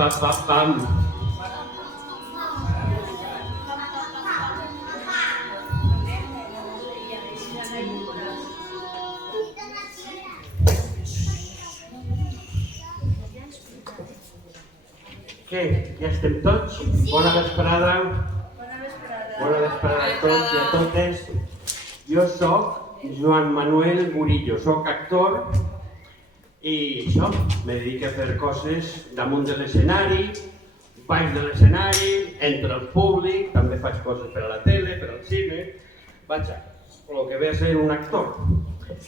pa, pa, pam. Què? Ja estem tots? Bona vesprada. Bona vesprada a tots i a totes. Jo soc Joan Manuel Murillo, soc actor i això, me dedico a fer coses damunt de l'escenari, baix de l'escenari, entre el públic, també faig coses per a la tele, per al cine, vaja, el que ve a ser un actor.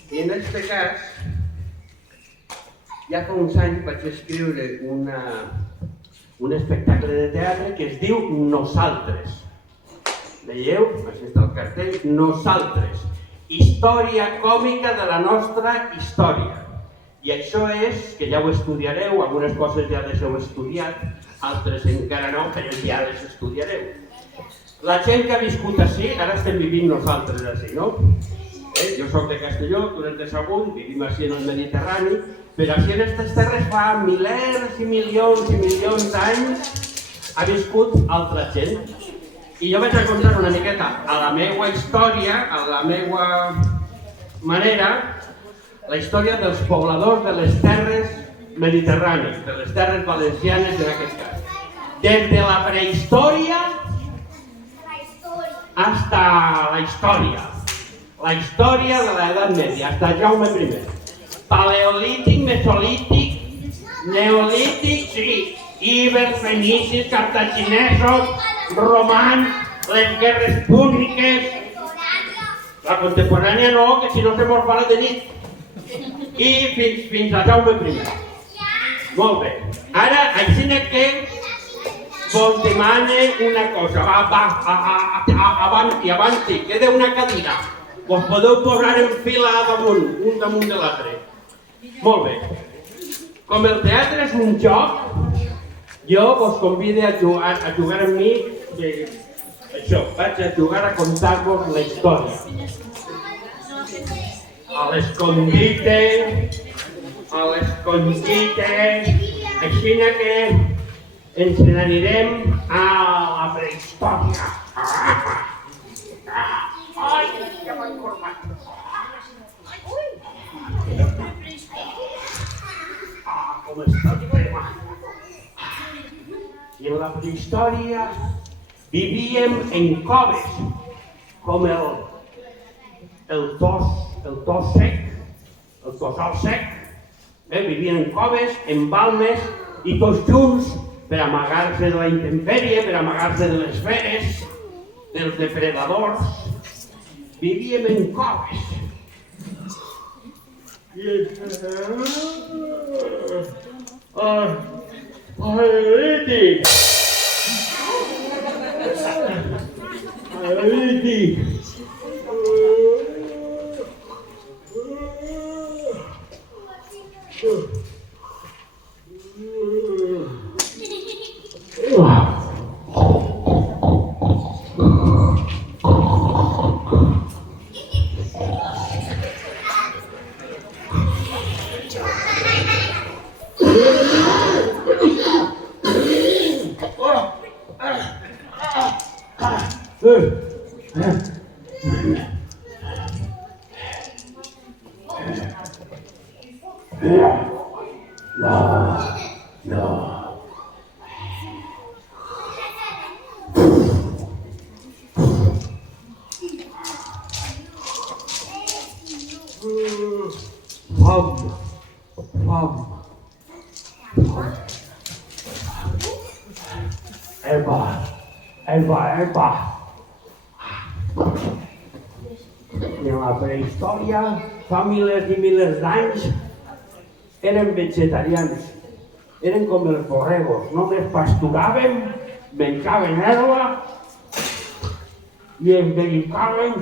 I en aquest cas, ja fa uns anys vaig escriure un espectacle de teatre que es diu Nosaltres. Veieu? Així està el cartell. Nosaltres. Història còmica de la nostra història. I això és, que ja ho estudiareu, algunes coses ja les heu estudiat, altres encara no, però ja les estudiareu. La gent que ha viscut així, ara estem vivint nosaltres així, no? Jo soc de Castelló, tu eres de Sagunt, vivim així en el Mediterrani, però així en aquestes terres fa milers i milions d'anys ha viscut altra gent. I jo vaig a contar una miqueta a la meva història, a la meva manera, la història dels pobladors de les terres mediterrànies, de les terres valencianes en aquest cas. Des de la prehistòria hasta la història de l'edat media, hasta Jaume I. Paleolític, mesolític, neolític, sí, ibers, fenicis, cartaginesos, romans, les guerres púniques, la contemporània no, que si no se mos fa de nit, i fins a Jaume I. Molt bé, ara, així que vos demane una cosa, avanti, queda una cadira, vos podeu posar en fila damunt, un damunt de l'altre. Molt bé, com el teatre és un joc, jo vos convido a jugar amb mi, això, vaig a jugar a contar-vos la història. A l'escondite, així que ens n'anirem a la prehistòria. Ai, ja m'he encorbat. Com està el tema? I en la prehistòria vivíem en coves, com el tos sec, el tossal sec. Vivien en coves, en balmes, i tots junts per amagar-se de la intempèrie, per amagar-se de les feres, dels depredadors. Vivíem en coves. Paleolític! Epa. I en la prehistòria, fa milers i milers d'anys, eren vegetarians. Eren com els borregos, només pasturaven, menjaven herba i es dedicaven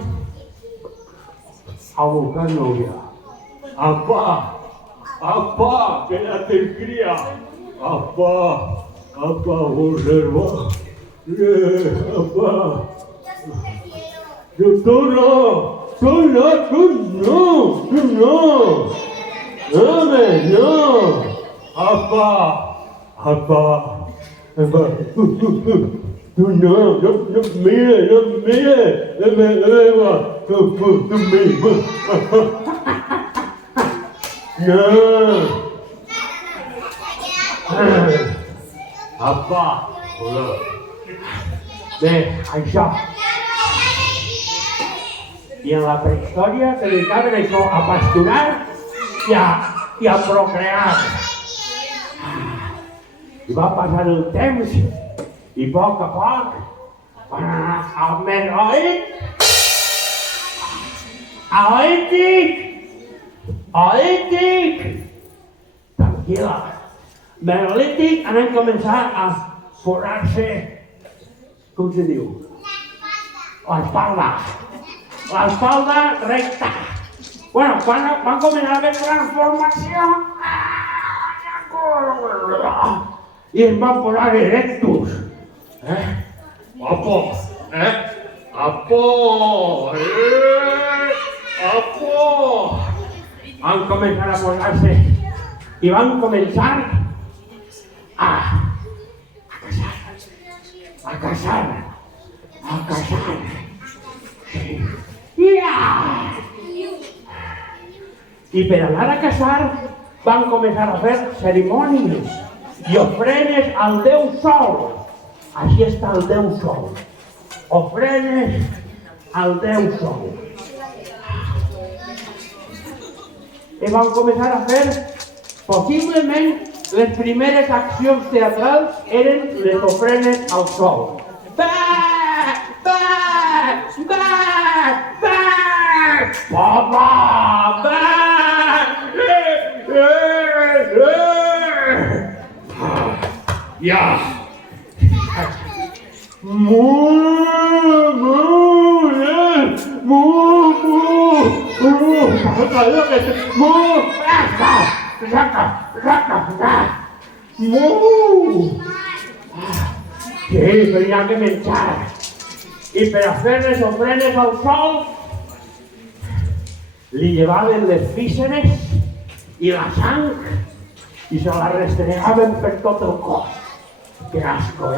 a buscar novia. Apa, que ja tens cria. Apa, vols herba? Apa. Tú no. Dame, no. Apa. No mire, Apa? Bé, això. I en la prehistòria se dedicaven a això, a pasturar i a procrear. I va passar el temps i a poc van anar al Mesolític. Tranquil·la. Mesolític han començat a forrar-se, com se diu? L'espalda recta. Bueno, quan començar a haver transformació, i es van posar erectus. Apo! Van començar a posar-se i van començar a caçar. I per anar a caçar van començar a fer cerimònies i ofrenes al Déu Sol. Així està el Déu Sol. Ofrenes al Déu Sol. I van començar a fer, possiblement, les primeres accions teatrals eren les ofrenes al Sol. Sí, però hi ha que menjar. I per a fer les ofrenes al Sol li llevaven les vísceres i la sang i se la restregaven per tot el cos. Que asco,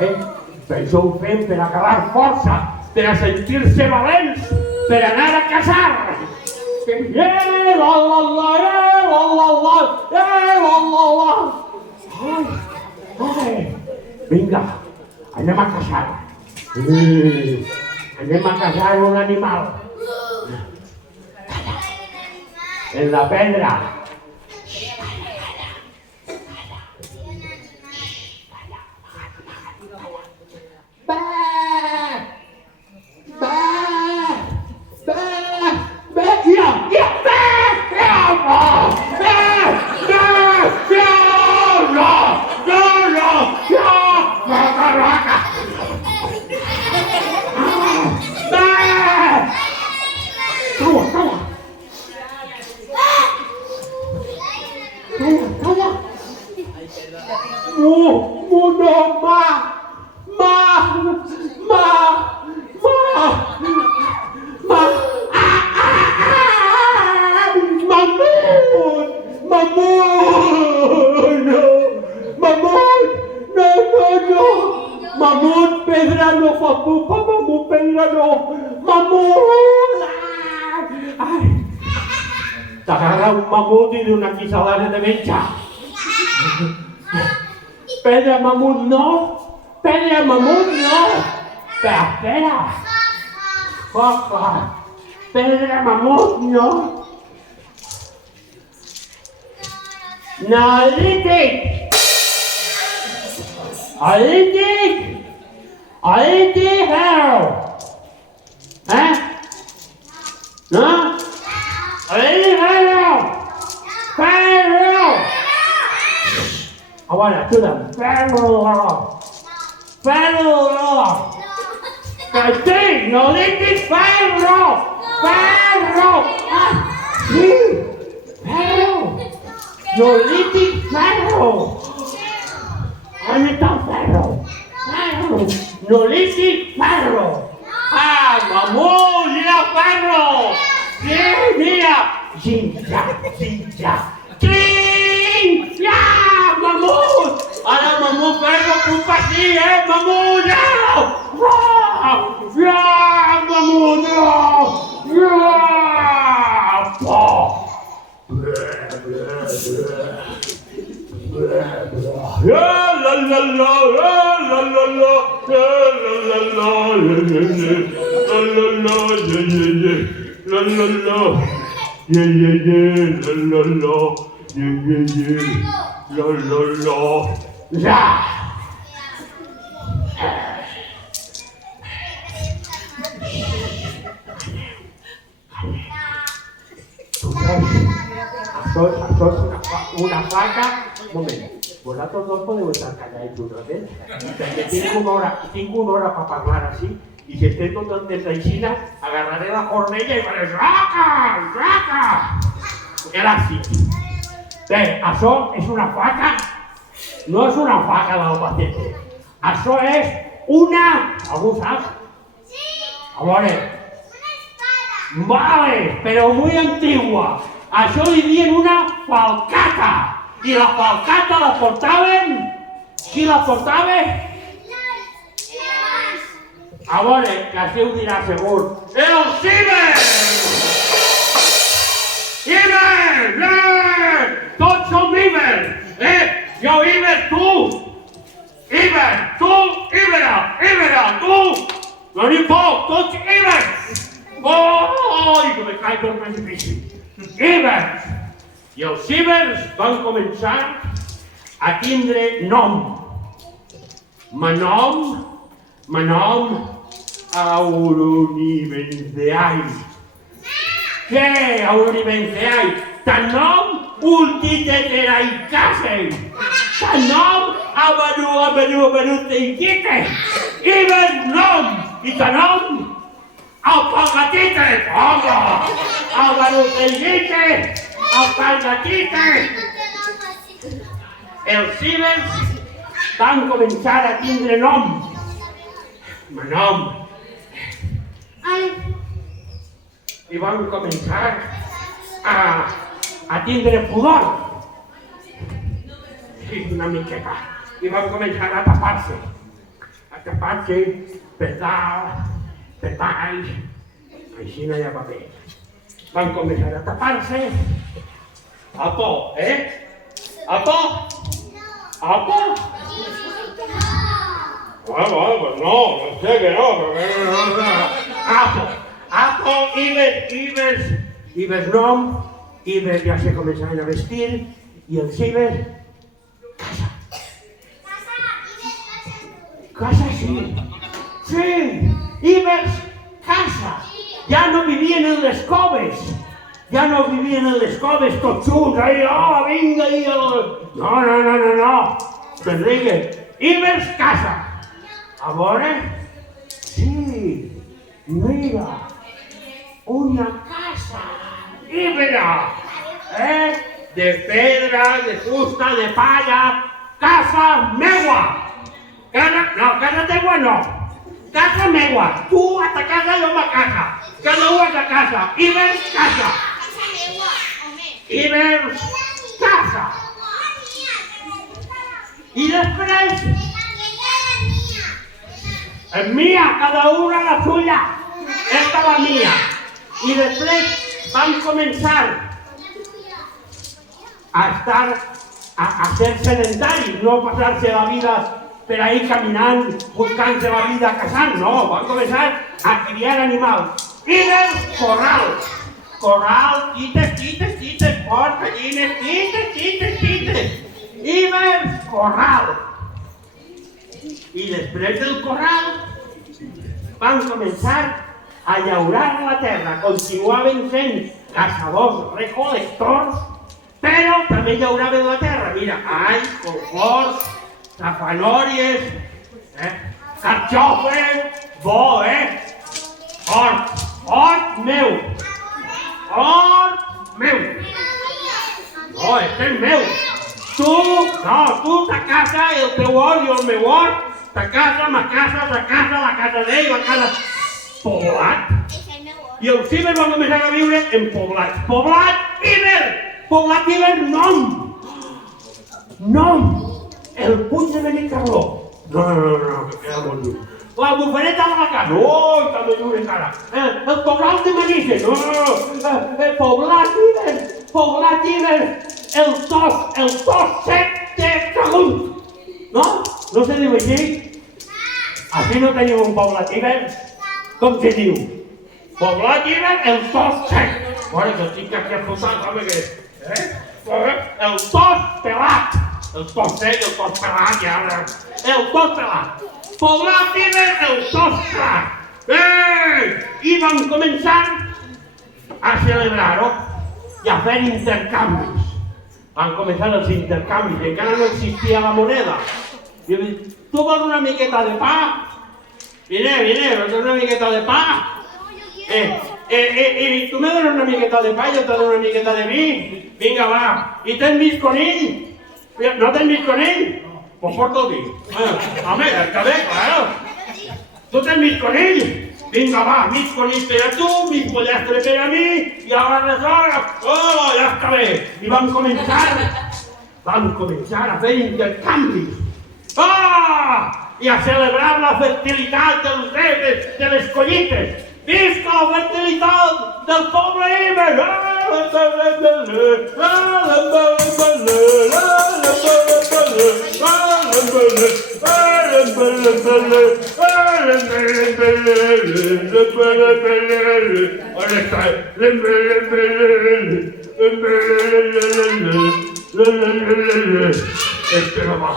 Per això ho fem per acabar força, per a sentir-se valents, per anar a caçar. Vinga, anem a caçar. Anem a caçar un animal. En la pedra. Mamut, pedra no fa pupa, mamut, pedra no. Mamut! Ai! T'agarra un mamut i d'una quisalada de menjar. Pedra mamut no. Pedra mamut no. Espera. Pedra mamut no. Neolític! Neolític, hell! No? Neolític, hell! I want to do them. Ferro! Casting! Neolític, ferro! Sí! Ferro! Neolític, ferro! On està el ferro? Neolític, ferro! Mamut, mira el ferro! Sí, mira! Ginja! Trin! Mamut! Ara, mamut, ferro, pupa! sí, mamut! Mamut! Això és una faca... Un moment, vosaltres dos podeu estar callats un ratet? Perquè tinc una hora per parlar així i si estem tot el temps així, agarraré la cornella i faré raca, raca! Gràcies. Bé, això és una faca? No és una faca d'Albacete. Això és una... Algú sap? Sí! A veure... Vale, pero muy antigua. Això li diuen una falcata. I la falcata la portaven? Qui la portava? A veure, que així ho dirà segur. Els Ibers! Ibers! Tots som Ibers! Jo Iber, tu! Iber, tu! Ibera, tu! No n'hi pot, tots Ibers! Que me caic del precipici. Ibers! I els Ibers van començar a tindre nom. Manom Auronivenceai. Què, Auronivenceai? Tan nom ultiteterai casei. Tan nom abanu teikite. Ibers nom. I tan nom Alpalgatite! Home! Albaruteigite! Alpalgatite! Els Ibers van començar a tindre nom. Nom. I van començar a tindre pudor. Una miqueta. I van començar a tapar-se. Per dalt, per baix, així no hi ha paper. Van començar a tapar-se. A por, A por? A por? Pues no sé que no. A por, Ibers nom, Ibers ja se començaven a vestir i els Ibers, casa. Casa sí. Sí, Ibers, casa. Ja no vivien en les coves. Tots junts, vinga, No. Enrique, Ibers, casa. A veure? Sí, mira, una casa. Ibera, de pedra, de fusta, de palla. Casa meua. Casa teua no. Casa meua. Tu a ta casa, jo a ma casa. Cada un a ta casa. Ibers, casa. Ibers, casa. I després... És mia, cada una la suya. Esta la mia. I després van començar a ser sedentaris, no passar-se la vida per ahí caminant, buscant-se la vida casant, no, van començar a criar animals. Ibers, corral. Corral, quites, porc, gallines, quites. Ibers, corral. I després del corral van començar a llaurar la terra, continuaven sent caçadors, recol·lectors, però també llauraven la terra. Mira, alls, colforts, safanòries, carxofes, bo, hort meu. No, este és meu. Tu, ta casa, el teu hort i el meu hort, ta casa, ma casa, la casa d'ell, la casa... Poblat. I els Ibers van començar a viure en poblats. Poblat Iber, nom. El Puig de Benicarló. No, que queda molt dur. La bufaneta de la casa, oh, també dur encara. El poblat de Manises, no, poblat Iber, el tos sec de Sagunt. No? No se diu així? Així no teniu un poblat Iber? Com se diu? Poblat Iber, el tos sec. Bueno, que estic aquí escoltant, home, que... El tos pelat. El tos sec, el tos pelat, ja... El tos pelat. Poblat Iber, el tos pelat. I vam començar a celebrar-ho i a fer intercanvis. Van començar els intercanvis, encara no existia la moneda. I jo dic, tu vols una miqueta de pa? Vine, vols una miqueta de pa? I tu me dones una miqueta de pa, jo te dono una miqueta de vi. Vinga, va. I tens mig conill? No tens mig conill? Pues porta el vi. Home, està bé, claro. Tu tens mig conill? Vinga, va, mig conill per a tu, mig pollastre per a mi, i aleshores, oh, ja està bé. I vam començar a fer intercanvis. I a celebrar la fertilitat dels reis, de les collites. Visca la fertilitat del poble Iber! On està? Espera, va.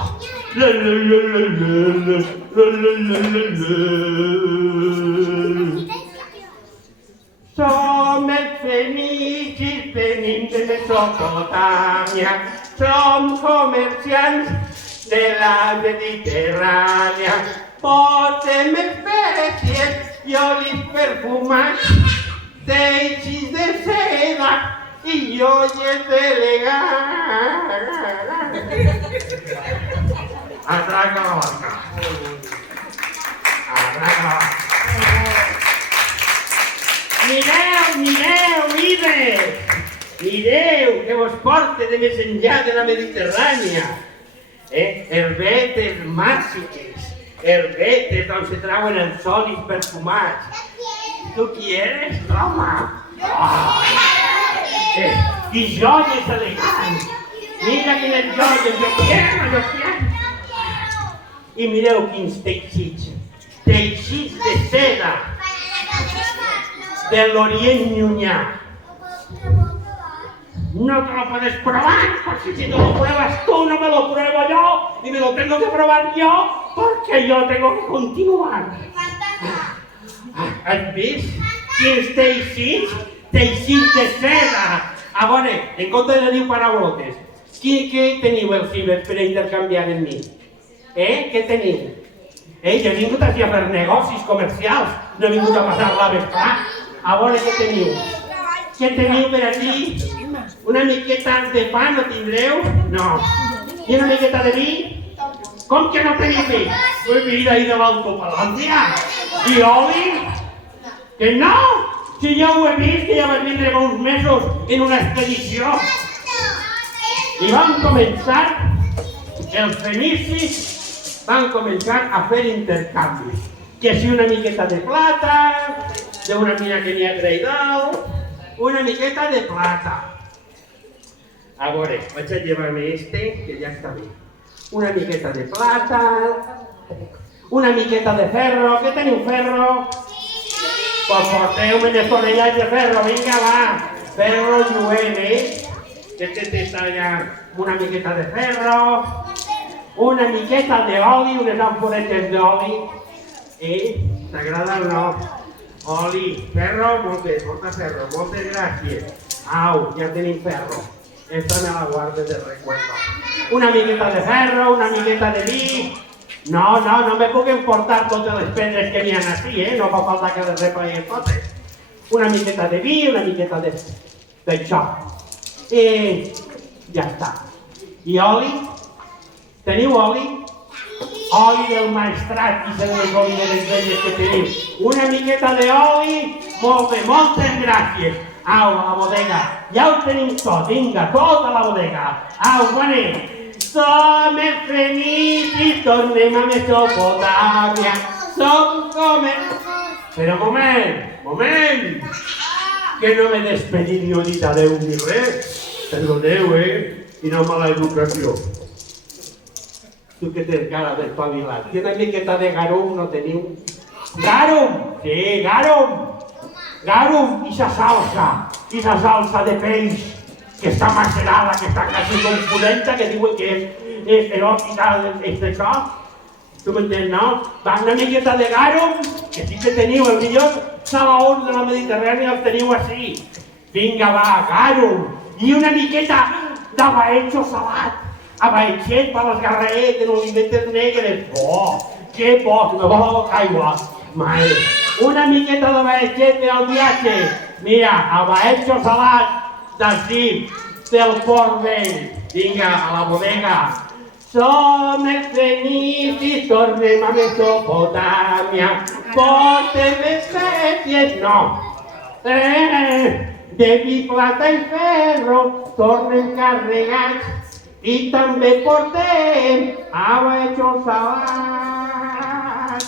Som els fenicis, venim de Mesopotàmia, som comerciants de la Mediterrània, portem espècies i olis perfumats, teixits de seda i joies elegants. Atraca la barca. Atraca la barca. Mireu, Iber! Mireu, que vos porte de més enllà de la Mediterrània. Herbetes màgiques, herbetes on se trauen els olis perfumats. ¿Tú quieres? Toma. Y joies elegants. Mira quines joies, jo quiero. I mireu quins teixits de seda. De l'Orient Llunyà. No te lo puedes probar, porque si no lo pruebas tú, no me lo pruebo yo, y me lo tengo que probar yo, porque yo tengo que continuar. Has vist? Quins teixits? Teixits de seda. A veure, en compte de dir paraulotes, què teniu els Ibers per a intercanviar amb mi? Què teniu? Jo he vingut aquí a fer negocis comercials, no he vingut a passar la vesprà. A veure què teniu. Què teniu per aquí? Una miqueta de pa no tindreu? No. I una miqueta de vi? Com que no teniu vi? Pues mira ahí de l'autopalància. I oli? Que no? Si ja ho he vist, que ja vaig vindre fa uns mesos en una expedició. I van començar, els fenicis van començar a fer intercanvis. Que si una miqueta de plata, d'una mina que n'hi ha traïdor, una miqueta de plata. A veure, vaig a llevar-me que ja està bé. Una miqueta de plata, una miqueta de ferro. Què teniu, ferro? Pues porteu-me les torrellats de ferro, vinga, va. Ferro lluent, Que té allà una miqueta de ferro, una miqueta d'oli, unes amporetes d'oli. T'agrada o no? Oli, ferro, molt bé, porta ferro, moltes gràcies. Au, ja tenim ferro. Esta me la guardo de recuerdo. Una miqueta de ferro, una miqueta de vi. No me puc emportar totes les pedres que n'hi ha així, no fa falta que les repleguem totes. Una miqueta de vi, una miqueta d'això. I ja està. I oli? Teniu oli? Oli del maestrat i de les oliveres velles que teniu. Una miqueta d'oli, molt bé, moltes gràcies. Au, a la bodega. Ja ho tenim tot, vinga, tot a la bodega. Au, Juanet, Som els fenicis, tornem a Mesopotàmia. Som com els... Però moment, que no m'he despedit ni ho dit adeu ni res. Perdoneu, quina mala educació. Tu que tens cara d'espavilat, que una miqueta de garum no teniu? Garum! Sí, garum! Garum, ixa salsa de peix que està macerada, que està quasi confudenta, que diuen que és eròtica, és d'això. Tu m'entens, no? Va, una miqueta de garum, que sí que teniu, els millors salaons de la Mediterrània els teniu així. Vinga, va, garum! I una miqueta d'abaetxo salat. Abaetxet per les garraetes, olivetes negres. Oh, que bo, me vol aigua. Mare, una miqueta d'abaetxet al viatge. Mira, abaetxo salat d'ací, del Port Vell. Vinga, a la bodega. Som els fenicis, tornem a Mesopotàmia. Portem espècies, no. De vi, plata i ferro, tornem carregats. I també portem abaetxo salat.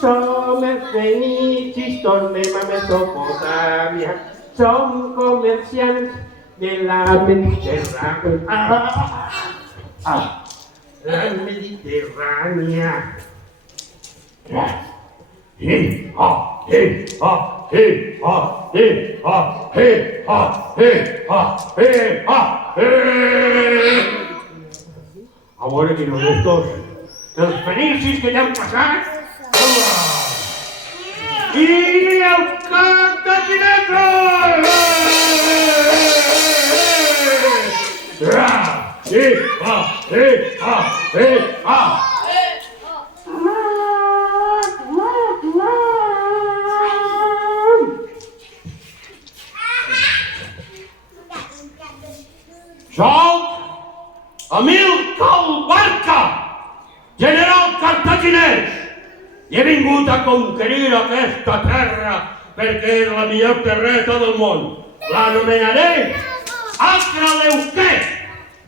Som els fenicis, tornem a Mesopotàmia. Som comerciants de la Mediterrània. La Mediterrània. A veure quins són estos. Els fenicis que ja han passat. I el cartaginesos! Soc Amílcar Barca, general cartaginès, i he vingut a conquerir aquesta terra perquè és la millor terreta del món. L'anomenaré Acraleuquer.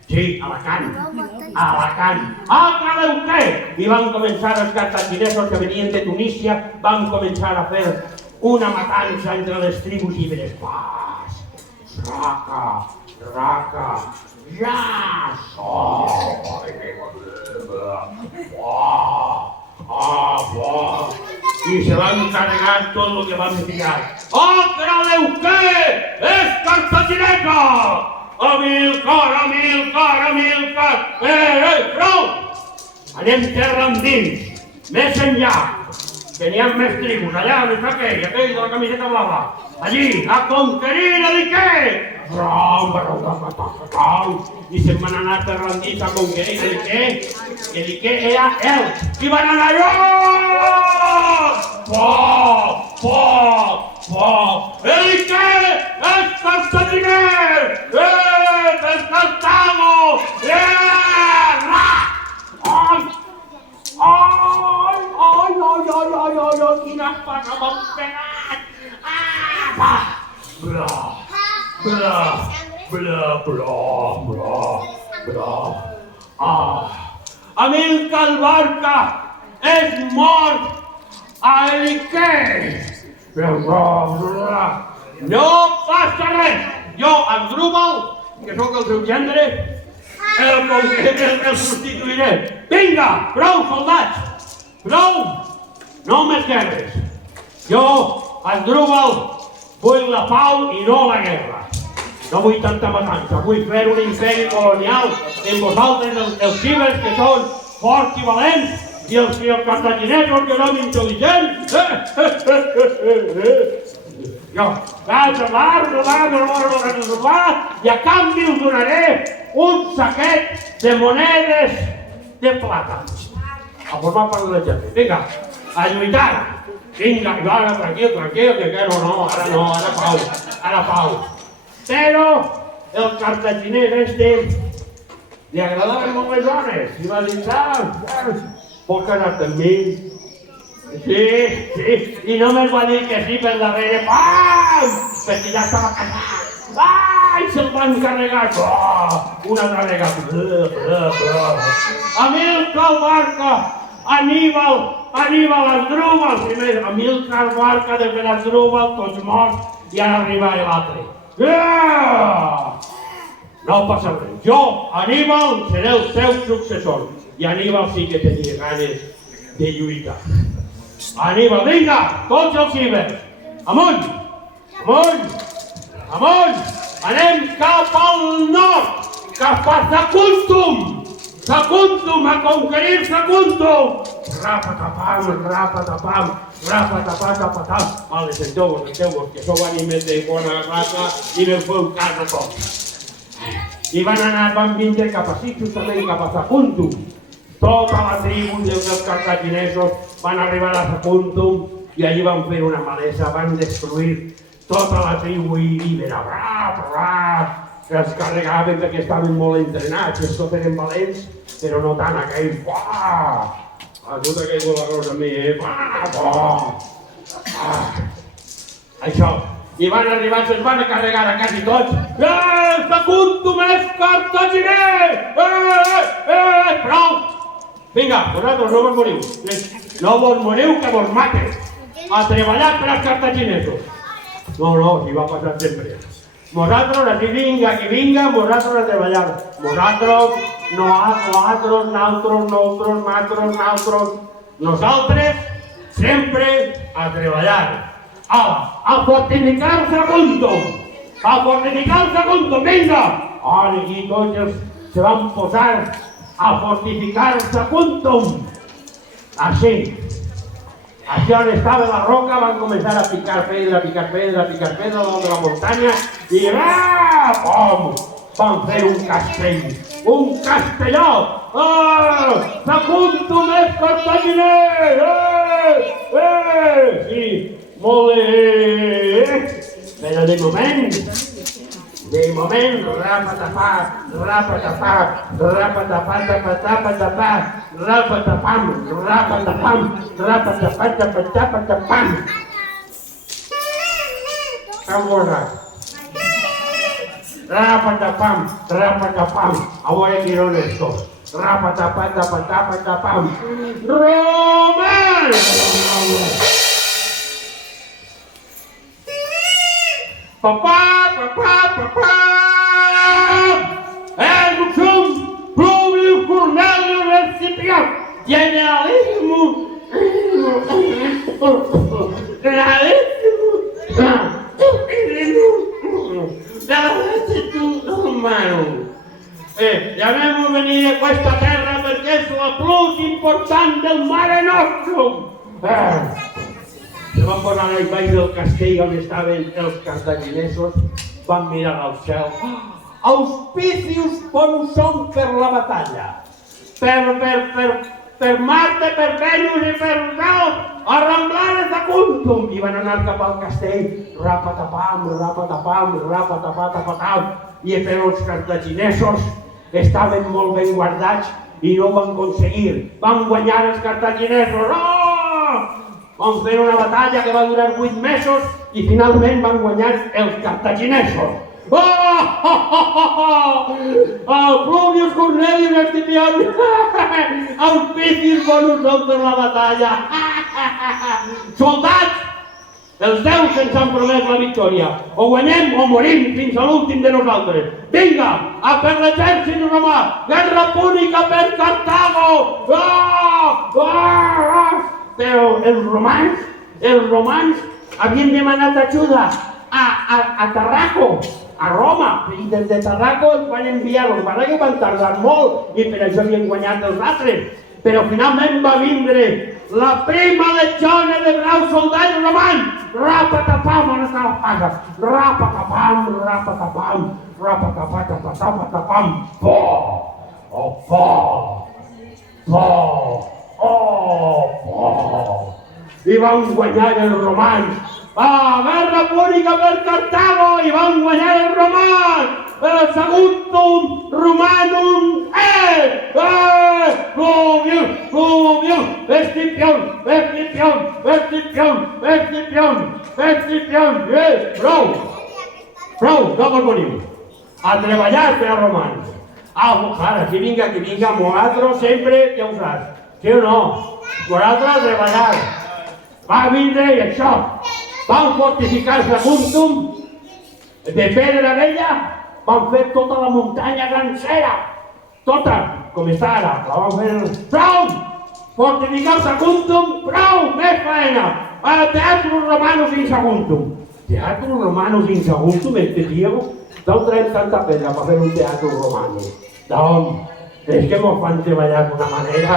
Sí, Alacant. Acraleuquer. I van començar els cartaginesos que venien de Tunísia, van començar a fer una matança entre les tribus ibères. Raca, ja soy. Y se van a cargar todo lo que van a pillar. ¡Acraleuquer es cartaginesa! Amílcar! Prou! Anem terra endins, més enllà, que n'hi ha més tribus, allà on està aquell de la camiseta blava. Allí, a conquerir l'Iquer! I se'n van anar terra endins a conquerir l'Iquer. L'Iquer era ells. I van anar l'Iquer és cartaginès! És Cartago! Ai, quina passa m'han pegat! Amílcar Barca és mort a l'Iquer! No passa res! Jo, Asdrúbal, que sóc el seu gendre, el substituiré. Vinga, prou, soldats! Prou! No més guerres. Jo, Asdrúbal, vull la pau i no la guerra. No vull tanta matança, vull fer un imperi colonial en vosaltres, els cibers, que són forts i valents, i els cartaginesos, que són intel·ligents. Jo, vaig parlar, i a canvi us donaré un saquet de monedes de plata. A formar part de l'exèrcit. Vinga, a lluitar. Vinga, ara, tranquil, que ara pau. Però el cartaginès li agradaven molt les dones i va dir, vol casar-te amb mi? Sí, i només va dir que sí per darrere, pam! Perquè ja estava casat. Ai, se'l van carregar. Una altra vegada. Amílcar Barca, Aníbal Asdrúbal, primer Amílcar Barca de Asdrúbal, tots morts, i ara arriba l'altre. No passa res. Jo, Aníbal, seré el seu successor. I Aníbal sí que tenia ganes de lluitar. Aníbal, vinga, tots els ibers. Amunt, amunt, amunt. Anem cap al nord, cap a Saguntum. Saguntum, a conquerir Saguntum. Rapa-tapam, rapa-tapam. Vale, senteu-vos, que sou ànimes de bona raça i me'l feu cas a tots. I van vindre cap a justament cap a Saguntum. Tota la tribu dels cartaginesos van arribar a Saguntum i allí van fer una malesa, van destruir tota la tribu ibera. Els carregaven perquè estaven molt entrenats, els tots eren valents, però no tant aquells. Ajuda aquell voladors a mi, Això. I van arribar, se'ls van carregar a quasi tots. Saguntum és cartaginer! Prou! Vinga, vosaltres no vos moriu. No vos moriu, que vos maten. A treballar per als cartaginesos. No, si va passar sempre. Vosaltres, aquí vinga, vosaltres a treballar. Vosaltres, nosaltres. Nosaltres, sempre a treballar. A fortificar Saguntum! Vinga! I tots els se van posar a fortificar Saguntum. Així. Així on estava la roca van començar a picar pedra dalt de la muntanya i van fer un castell, un castelló! Saguntum és cartaginer! Sí, molt bé! Però de moment, rapatapam. Rapatapam. A veure qui eren estos. Rapatapam. Roman! Papà! Erguxum, Pluvius Cornelius Escipió, generalíssimum de la latitud humana. Llamemos venir a questa terra perché és la plus important del Mare Nostrum. Se van posar al baix del castell on estaven els cartaginesos, van mirar al cel. Auspicius bonus són per la batalla. Per Marte, per Venus i per Zeus, a ramblar a Saguntum. I van anar cap al castell, rapatapam. I però els cartaginesos estaven molt ben guardats i no ho van aconseguir. Van guanyar els cartaginesos. Van fer una batalla que va durar 8 mesos i finalment van guanyar els cartaginesos. Pluvius Cornelius Escipió, auspicius bonus per la batalla. Soldats, els déus ens han promès la victòria. O guanyem o morim fins a l'últim de nosaltres. Vinga, a per l'exèrcit romà, guerra púnica per Cartago. Però els romans havien demanat ajuda a Tarraco, a Roma, i des de Tarraco els van enviar, els que van tardar molt i per això havien guanyat els altres. Però finalment va vindre la prima legione de braus soldats romans. Rapatapam, on està la paga? Rapatapam. I van guanyar els romans. Guerra púnica per Cartago i van guanyar els romans. Saguntum Romanum Pluvius Escipió. Prou, no vos moriu. a treballar per a romans. Ara, qui vinga, nosaltres sempre, ja ho saps, sí o no? Nosaltres a treballar. Va vindre i això. Van fortificar Saguntum, de pedra vella, van fer tota la muntanya grancera. Tota, com està ara, la van fer... Prou! Fortificar Saguntum, prou! Més faena! Teatros Romanos in Saguntum. Teatros Romanos in Saguntum, este tío, d'on traem tanta pedra per fer un teatro romano? D'on? És que mos fan treballar d'una manera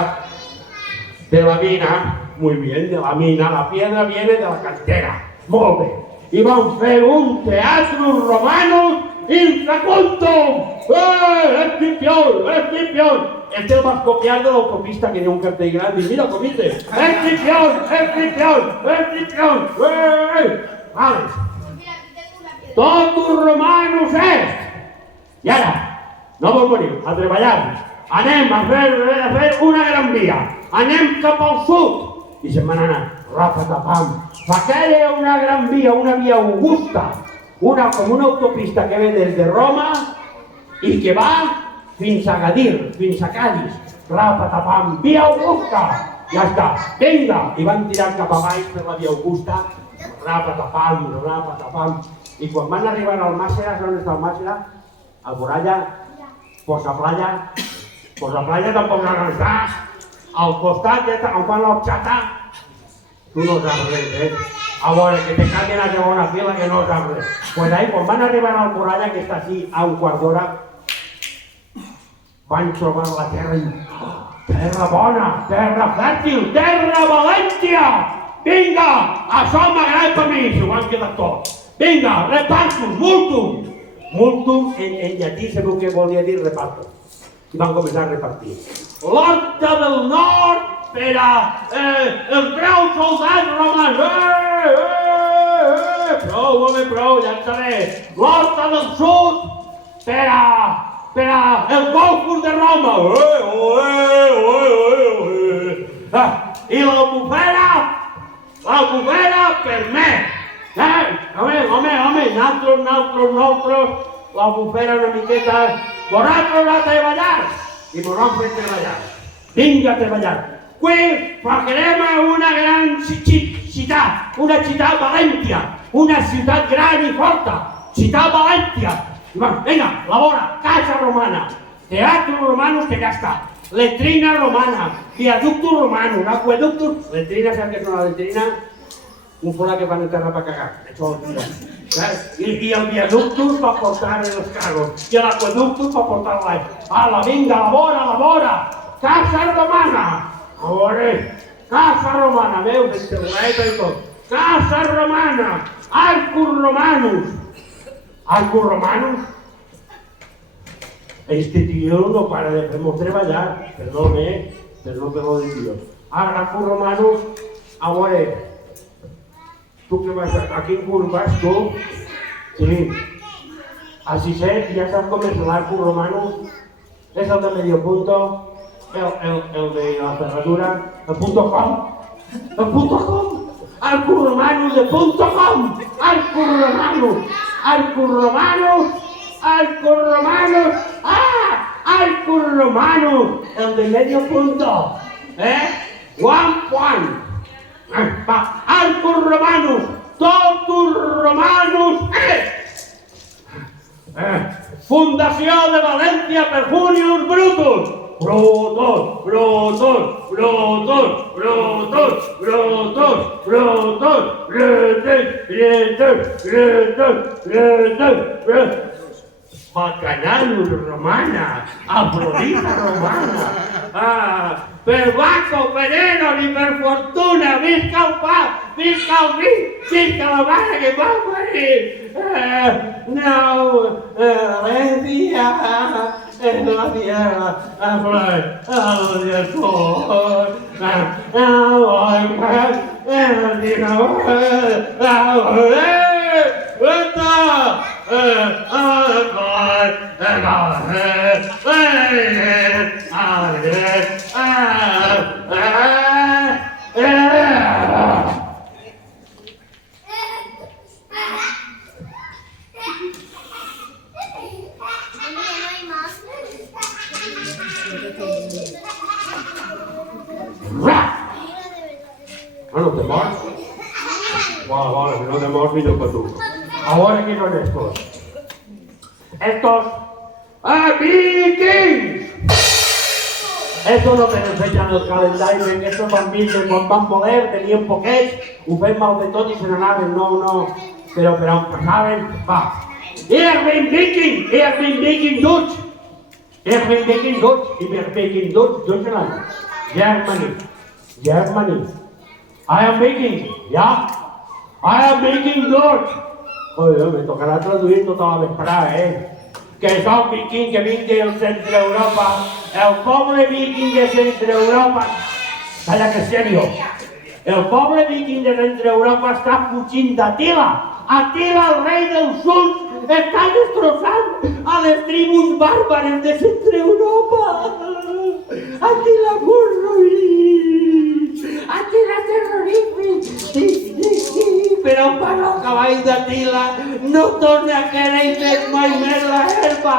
de la mina, muy bien, de la mina, la piedra viene de la cantera, molt bé. I van fer un teatro romano in Saguntum. ¡Escipión! Este el vas copiar de la autopista que tiene un cartel grande. Y mira, comiste. ¡Escipión! Vale. Totus romanos est. I ara, no vol morir, a treballar. Anem a fer una gran via. Anem cap al sud. I se'n van anar, rapatapam. Aquella una gran via, una via augusta. Com una autopista que ve des de Roma i que va fins a Gadir, fins a Cádiz. Rapatapam, via augusta. Ja està, vinga. I van tirar cap a baix per la via augusta. Rapatapam. I quan van arribar al Màsera, on està el Màsera? Al Boralla, Posaplaya tampoc no està. Al costat, on fan l'orxata, tu no saps res, A veure, que te canvien a segona fila, que no saps res. Pues ahí, quan van arribar al Boralla, que està així a un quart d'hora, van trobar la terra i... Terra bona, terra fèrtil, terra València! Vinga, això m'agrada per mi, s'ho van quedar tots. Vinga, repartum, multum. Multum, en llatí, sabeu què volia dir repartum. I van començar a repartir. L'Horta del Nord per a els 10 soldats romans. Prou, home, prou, ja estaré. L'Horta del Sud per a els golfos de Roma. I l'Albufera per mi. Home, nosaltres, l'Albufera una miqueta, vosaltres a treballar, i mos vam fer treballar. Vinga a treballar. Qui farem una gran ciutat, una ciutat València, una ciutat gran i forta, ciutat València. Vinga, labora, casa romana, teatros romanos que ja està, letrina romana, viaductos romanos, acueductos, letrina, saps què és una letrina? Un forat que van enterrar per cagar, això ho tira. I el viaductus va portar els carros, i l'aqueductus va portar l'aigua. Ala, vinga, labora, casa romana. A veure, casa romana, veus, el terreta i tot. Casa romana, arcus romanus. Arcus romanus? Este tío no para de hacernos treballar, perdone per lo de tío. Arcus romanus, a veure, ¿tú qué vas a qué curs vas tú? Sí. Así sé, ya sabes cómo es el arco romano. Es el de medio punto, el de la cerradura, el punto com. Arco romano de punto com. Arco romano. Arco romano. El de medio punto. One point. Arcus romanus, totus romanus Fundació de València per Junius Brutus. Bacanalus romana, Afrodita romana, per Baco, per Eros i per Fortuna, visca el pa, visca el vi, visca la mare que va morir. No, València, és la tierra, rápido para tú. Ahora, ¿qué son estos? Estos... ¡Vikings! Estos no tenen fecha en el calendari, perquè estos van vindre quan van poder, tenien poquets, ho fem mal de tot i se n'anaven, no. Però per on passaven, va. Ich bin Viking Dutch. Ich bin Viking Deutschland. Germany. I am Viking, ja? I am Viking Dutch. Joder, me tocarà traduir tota la vesprada, Que som viking, que vinc del centre d'Europa. El poble viking de centre d'Europa... Calla, que serio. El poble viking de centre d'Europa està fugint d'Atila. Atila, el rei dels huns, està destrossant a les tribus bàrbares de centre d'Europa. Atila Murruïs. Atila terrorífic. Però per al cavall d'Atila no torna a querer mai més la herba.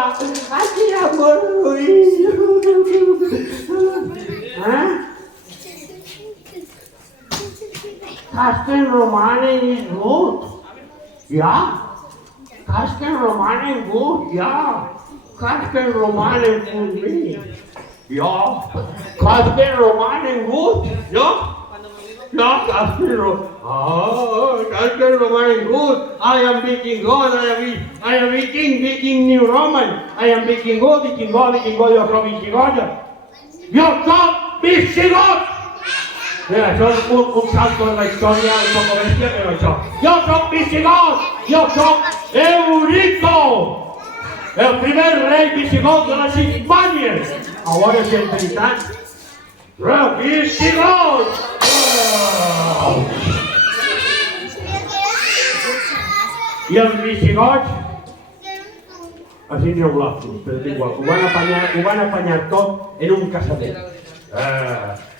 Atila Murruïs. Casken Romanen is gut. Ja. Casken Romanen gut, ja. Casken Romanen für mich. Ja. Casken Romanen gut, ja. Ja, Casken Romanen gut. I am Viking God, I am Viking New Roman. I am Viking God, jo soc visigot. Jo soc visigot! Mira, això és un salto en la història un poco bestia, però això. Jo soc visigot! Jo soc Eurico! El primer rei visigot de les Hispànies! Ara és en veritat. Visigot! I els visigots, així n'hi ha blastos, però igual, ho van apanyar tot en un caçadet.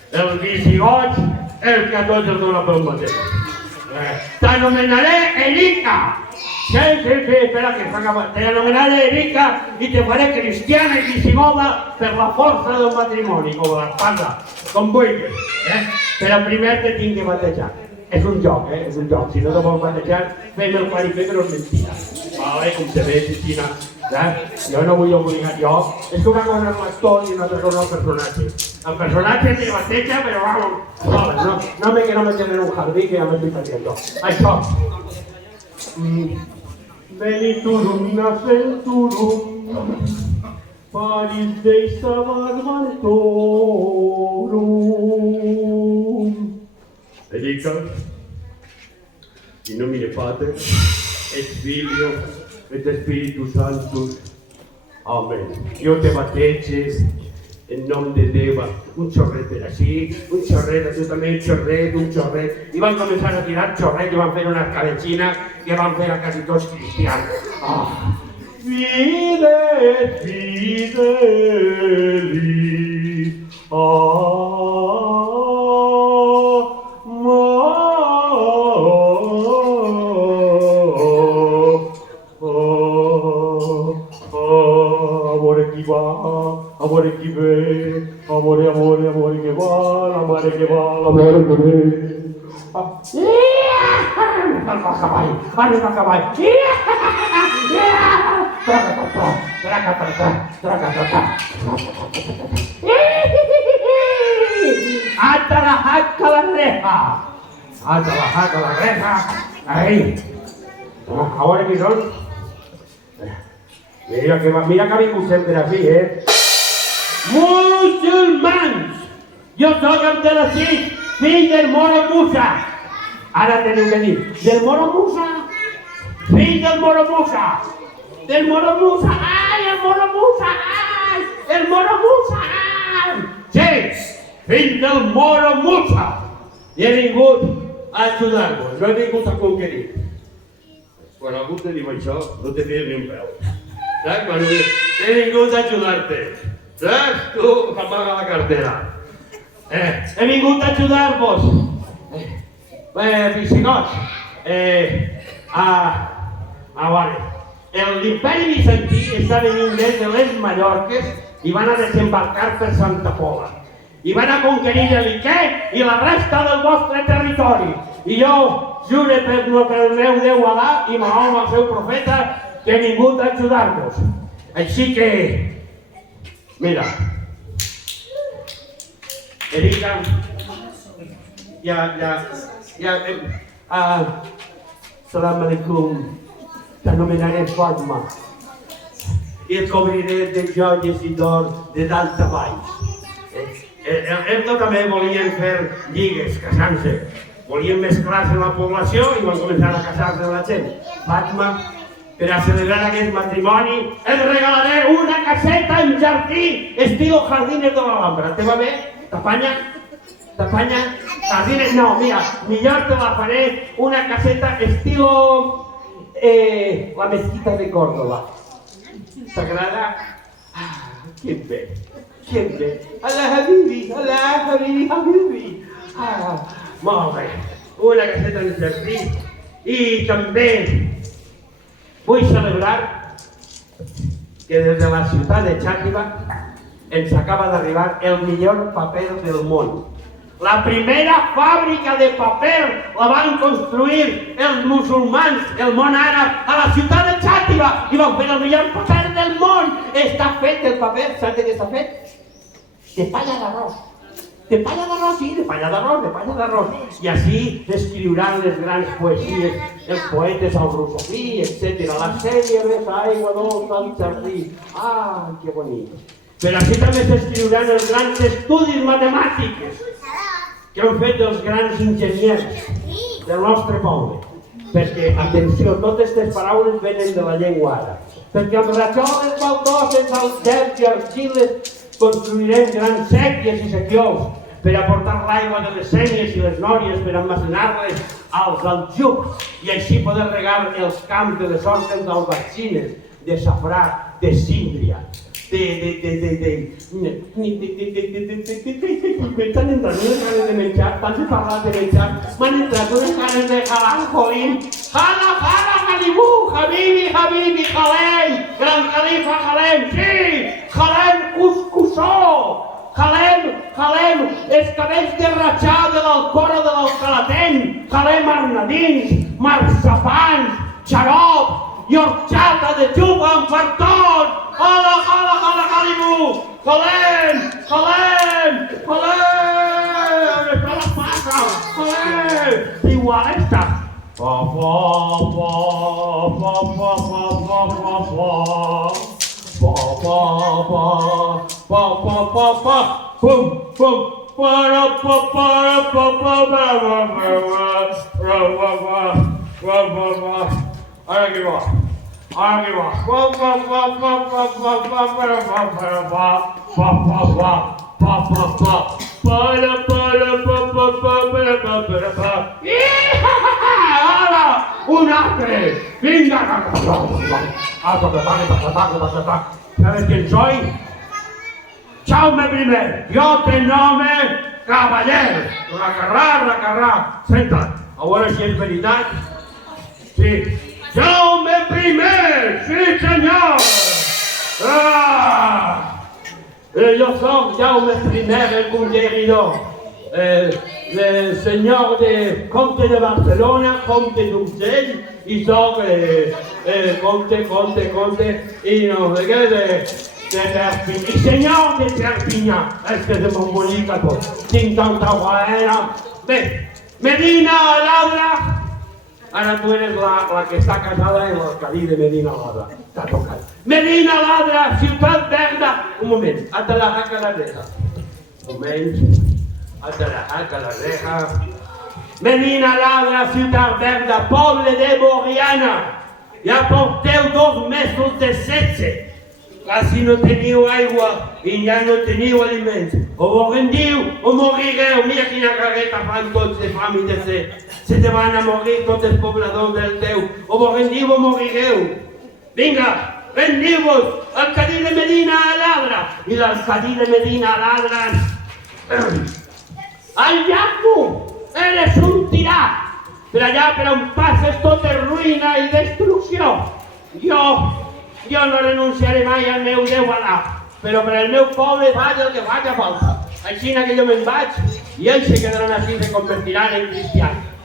Els visigots, el que a tots els dona pel mateix. T'anomenaré Erika. Sí, espera que s'ha acabat. T'anomenaré Erika i te faré cristiana i visigoda per la força del matrimoni, com l'espasa, com vulguis. Però primer te tinc que batejar. És un joc, és un joc. Si no te vols batejar, fem el clarifé, però és mentida. Vale, com te ves, Cristina. Jo no vull obligar jo. És que una cosa és l'actor i una altra cosa és el personatge. El personatge te bateja, però vamos. No me quiero meter en un jardí que ya me estoy perdiendo. Això. Beniturum nacenturum, Paris Deis Savarmantorum. Erika, in nomine Pater, et Filio, et Spiritus Sanctus. Amén. Jo te bateges en nom de Déu. Un xorret per així, un xorret, tu també un xorret. I van començar a tirar xorret i van fer una escabetxina que van fer a quasi tots cristians. Fides, fidelis, amore chi ve, amore che va, amore che ve. Arriba a cavall. Hasta la jaca la reja. Ahí. Ahora que son. Mira que ha vingut sempre així, Musulmans! Jo soc el de les 6, fill del Moro Musa. Ara teniu que dir, del Moro Musa? Fill del Moro Musa. Del Moro Musa, ai, el Moro Musa, ai, el Moro Musa, ai. Sí, fill del Moro Musa. I he vingut a ajudar-vos, no he vingut a conquerir. Quan algú te diu això, no te fies ni un peu. Saps? Quan he vingut a ajudar-te. Saps? Tu, m'amaga la cartera. He vingut a ajudar-vos. Visigots. L'imperi bizantí està venint des de les Mallorques i van a desembarcar per Santa Pola. I van a conquerir l'Iquer i la resta del vostre territori. I jo jure pel meu Déu Alà i Mahoma, el seu profeta, que he vingut a ajudar-vos. Així que, mira, Erika, salam alaikum, t'anomenaré Fatma i et cobriré de joies i d'or de dalt a baix. Ells també volien fer lligues, casant-se. Volien mesclar-se en la població i van començar a casar-se amb la gent. Fatma, per a celebrar aquest matrimoni, et regalaré una caseta en jardí, estilo Jardines de l'Alhambra. Te va bé? T'apanya? T'apanya? Jardines? No, mira, millor te la faré una caseta estilo la Mezquita de Córdoba. T'agrada? Ah, que bé, que bé. Allah Habibi, Allah Habibi, Habibi. Ah, molt bé. Una caseta en jardí. I també vull celebrar que des de la ciutat de Xàtiva ens acaba d'arribar el millor paper del món. La primera fàbrica de paper la van construir els musulmans, el món àrab, a la ciutat de Xàtiva i van fer el millor paper del món. Està fet el paper, saps de què està fet? De palla d'arròs. De palla d'arròs, sí, de palla d'arròs, de palla d'arròs. I així escriuran les grans poesies, els poetes al Rosofí, etc. La sèrie més aigua dolça al jardí. Ah, que bonic. Però així també s'escriuran els grans estudis matemàtics que han fet els grans enginyers del nostre poble. Perquè, atenció, totes aquestes paraules venen de la llengua àrab. Perquè amb rajoles, baldoses, algeps i argiles construirem grans sèquies i sequiols per aportar l'aigua de les sénies i les nòries per almacenar-les als aljucs i així poder regar els camps de les hortes d'albarcines, de safrà, de síndria, m'estan entrant unes ganes de menjar, tant he parlat de menjar, m'han entrat unes ganes de jalar, jolín. Jala, jala, jalibú, habibi, habibi, jalem, gran califa, jalem, sí, jalem cuscusó, jalem, els cabells de ratxà de l'Alcora de l'Alcalatent, jalem arnadins, marzapans, xarop i horxata de juba amb fartons. Jala, jala, jala, jalibú, jalem, on està la passa, jalem, igual està. Ara què va? Ara, un altre! Vinga! ¿Sabes quién soy? Jaume I, yo te nombre Cavaller. Racarrà. Senta't, a veure si és veritat. Sí. Jaume I, sí senyor! Yo soy Jaume I, el conqueridor. El senyor de Comte de Barcelona, Comte d'Urgell, i soc Comte, i no sé què, de Perpinyà. I senyor de Perpinyà, és que se m'embolica tot. Tinc tanta guaena. Bé, Medina Ladra. Ara tu eres la que està casada en l'alcalí de Medina Ladra. T'ha tocat. Medina Ladra, ciutat verda. Un moment, Atalajaca la reja. Un moment. Atalajaca la reja. Medina Ladra, ciutat verda, poble de Borriana. Ja porteu 2 mesos de setge. Quasi no teniu aigua i ja no teniu aliments. O vos rendiu o morireu. Mira quina carreta fan tots de fam i de set. Se te van a morir tots els pobladors del teu. O vos rendiu o morireu. Vinga, rendiu-vos. Alcalí de Medina Ladra. I l'alcalí de Medina Ladra. Al llaco, eres un tirà. Per allà per on passes tot és ruïna i destrucció. Jo no renunciaré mai al meu Déu Alà, però per al meu poble faig el que faig a falta. Així que jo me'n vaig i ells se quedaran així i se convertiran en cristians.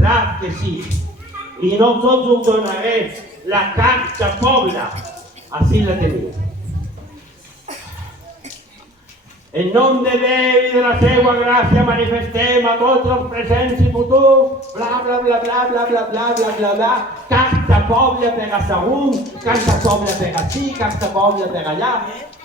Clar que sí. I no tots us donaré la carta pobra. Així la teniu. En nom de Déu i de la seva gràcia manifestem a tots els presents i futurs, bla bla bla bla bla bla bla bla bla bla, carta pobra per a Sagunt, carta pobra per aquí, carta pobra per allà.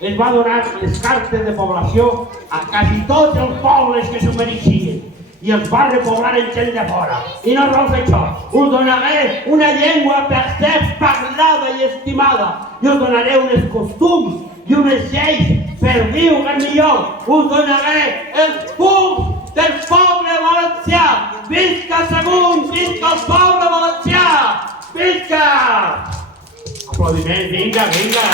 Es va donar les cartes de població a quasi tots els pobles que s'ho mereixien i els va repoblar en gent de fora. I no prou això, us donaré una llengua per ser parlada i estimada i us donaré uns costums i unes lleis per viure millor. Us donaré els punts del poble valencià. Visca Sagunt, visca el poble valencià! Visca! Aplaudiments, vinga, vinga!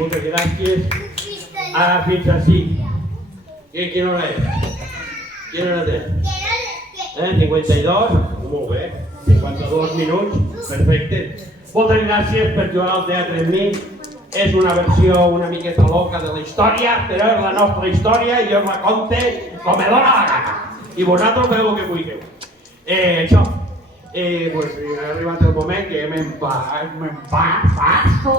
Moltes gràcies. Ara fins així. Quina hora és? Quina hora és? 52? Molt bé. 52 minuts. Perfecte. Moltes gràcies per jugar al teatre amb mi. És una versió una miqueta loca de la història, però és la nostra història i jo la conte com me dóna la gana. I vosaltres feu el que vulgueu. Això. Pues ha arribat el moment que passo.